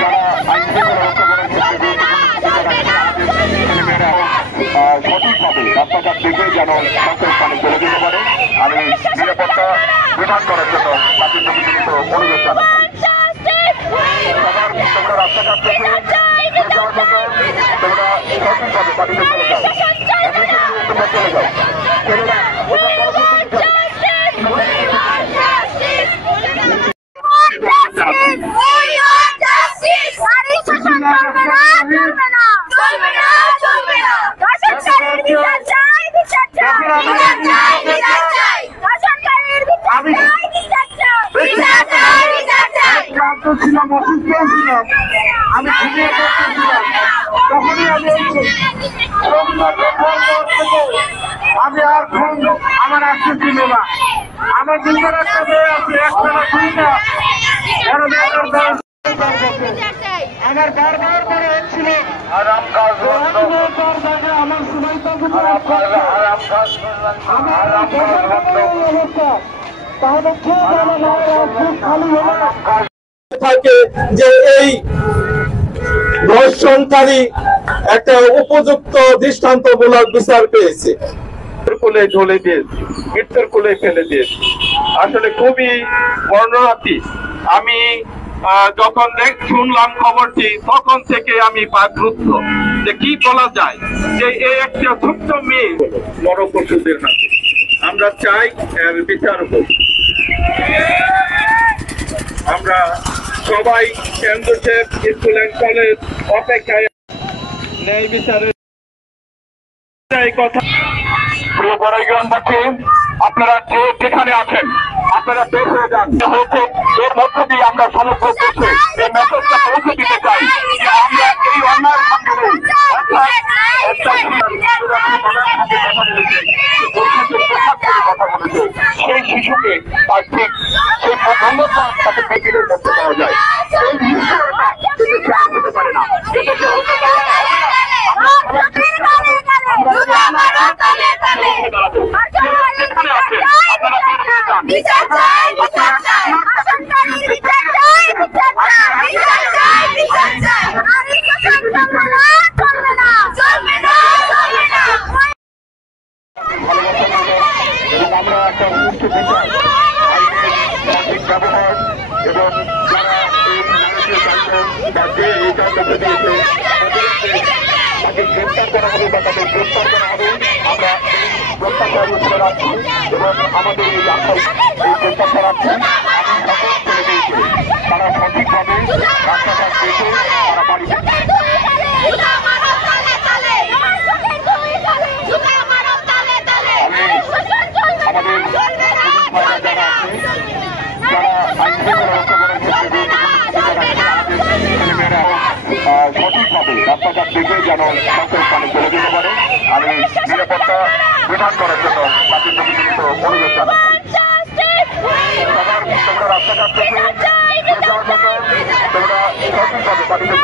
যারা আইন শৃঙ্খলা রক্ষা করার ক্ষেত্রে ছেলেমেয়েরা সঠিকভাবে রাস্তাঘাট দেখে যেন সন্ত্রাস স্থানে চলে যেতে পারে আমি নিরাপত্তা বিধান করার জন্য তাদের প্রতি অনুরোধ জানাচ্ছি। তোমরা রাস্তাঘাট থেকে যাওয়ার মতো তোমরা সঠিকভাবে বাড়িতে চলে যাও, তোমরা চলে যাও। ছেলেরা ছিলাম, অসুস্থ ছিলাম, আমি ঘুমিয়ে পড়তেছিলাম, তখনই আমি আর ঘুম আমার আসতে ছিল না। আমার দুজন একটা মেয়ে আছে, একখানা দুইটা আমার বারবার করে হচ্ছিল আমার সময় থাকে যে এই ধর্ষণকারী একটা উপযুক্ত দৃষ্টান্তমূলক বিচার পেয়েছে, কোলে ঢলে দিয়েছে, মৃত্যুর কোলে ফেলে দিয়েছে। আসলে খুবই বর্ণনাতি। আমি যখন শুনলাম খবরটি তখন থেকে আমি বাকরুদ্ধ যে কি বলা যায় যে এই একটা ছোট্ট মেয়ে নরপশুদের হাতে। আমরা চাই এর বিচার হোক। আমরা সবাই কেন্দ্রশেপ স্কুল অ্যান্ড কলেজ অপেক্ষায় ন্যায় বিচারের কথা। প্রিয় বড়াইগ্রামবাসী, আপনারা যেখানে আছেন আপনারা বের হয়ে যান। হয়েছে এর মধ্য দিয়ে আমরা সমগ্র দেশে এই মেসেজটা পৌঁছে দিতে চাই যে আমরা এই অন্যায়ের সঙ্গে নেই। সেই শিশুকে তার ঠিক সেই প্রথমতা তাকে পেটের মধ্যে পাওয়া যায়, এই শিশুরা হতে পারে না। আমরা একটা সুষ্ঠু বিচার, আইনের ব্যবহার এবং যারা এই মানুষের দায়িত্ব বা যে এই দায়িত্ব দিয়েছে তাকে গ্রেপ্তার করা হবে বা তাদের গ্রেপ্তার করা হবে। আমরা এই প্রত্যাশার উপরে রাখছি এবং আমাদের এই আশা এই প্রত্যাশা রাখছি। আমি সকল ছেলে দিয়েছি তারা সঠিকভাবে রাস্তাঘাট দেখে তারা বাড়িতে আমাদের যারা আছে যারা আইন শৃঙ্খলা রক্ষা করার ক্ষেত্রে ছেলেমেয়েরা সঠিকভাবে রাস্তাঘাট দেখে যেন সন্ত্রাস স্থানে চলে যেতে পারে আমি নিরাপত্তা বিধান করার জন্য তাদের প্রতি অনুরোধ জানাচ্ছি। তোমরা রাস্তাঘাট থেকে যাওয়ার মতো তোমরা সঠিকভাবে বাড়িতে